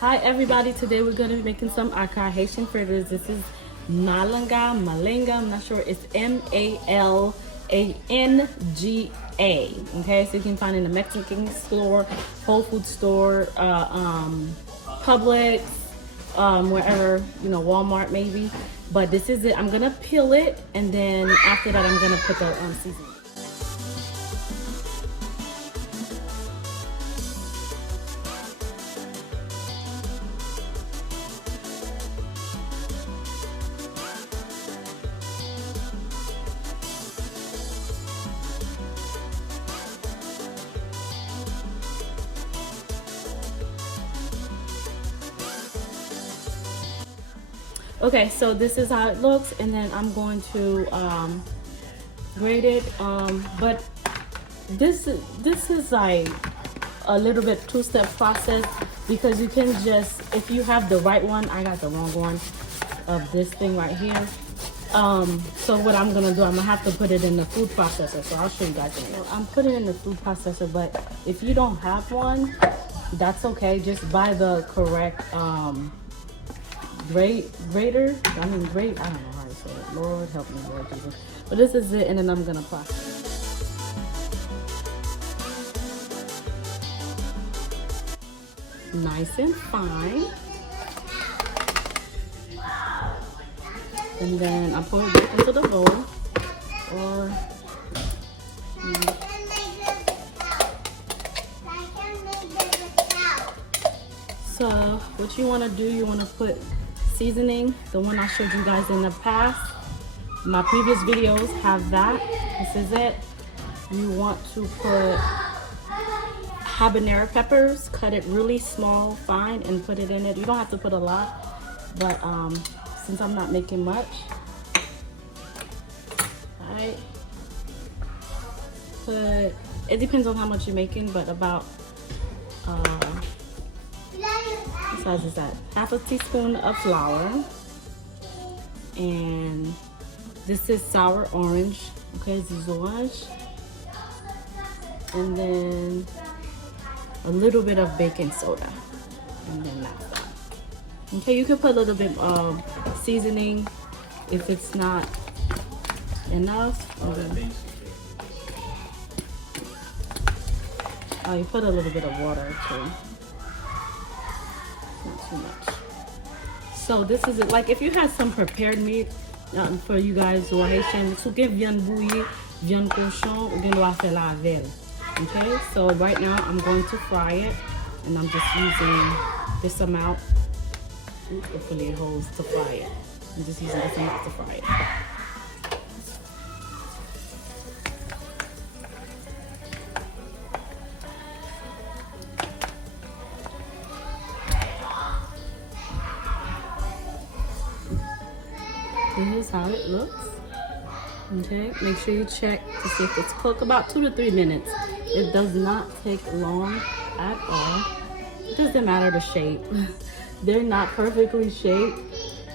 Hi everybody, today we're going to be making some Akra Haitian fritters. This is Malanga, I'm not sure, it's Malanga. Okay, so you can find it in the Mexican store, Whole Food store, Publix, wherever, you know, Walmart maybe. But this is it. I'm going to peel it, and then after that I'm going to put the seasoning. Okay, so this is how it looks, and then I'm going to grate it. But this is like a little bit two-step process, because you can just, if you have the right one, I got the wrong one of this thing right here. So what I'm gonna do, I'm gonna have to put it in the food processor. So I'll show you guys. I'm putting it in the food processor, but if you don't have one, that's okay. Just buy the correct grater. I don't know how to say it. Lord help me, Lord Jesus. But this is it, and then I'm gonna process. Nice and fine. And then I pour it into the bowl. Or so what you want to do, you want to put seasoning, the one I showed you guys in the past. My previous videos have that. This is it. You want to put Habanero Peppers, cut it really small, fine, and put it in it. You don't have to put a lot, but since I'm not making much, alright, put, it depends on how much you're making, but about what size is that? Half a teaspoon of flour. And this is sour orange. Okay, this is orange. And then a little bit of baking soda. And then that's that. Okay, you can put a little bit of seasoning if it's not enough. Oh, you put a little bit of water too. Not too much. So this is it. Like if you had some prepared meat for you guys who are Haitian, so get viande bouillie, viande cochon, ou bien doit faire la velle. Okay, so right now I'm going to fry it, and I'm just using this amount. Hopefully it holds to fry it. I'm just using this amount to fry it. This is how it looks. Okay, make sure you check to see if it's cooked. About 2 to 3 minutes. It does not take long at all. It doesn't matter the shape. They're not perfectly shaped,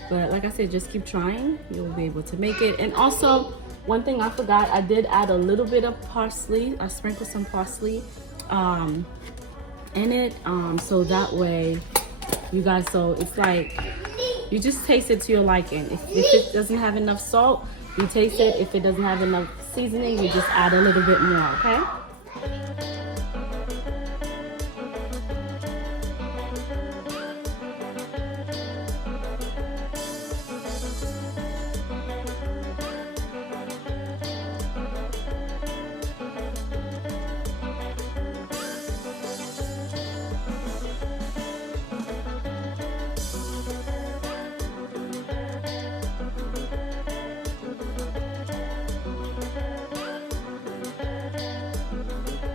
but like I said, just keep trying. You'll be able to make it. And also, one thing I forgot, I did add a little bit of parsley. I sprinkled some parsley in it, so that way you guys, so it's like you just taste it to your liking. If it doesn't have enough salt, you taste it. If it doesn't have enough seasoning, you just add a little bit more. Okay.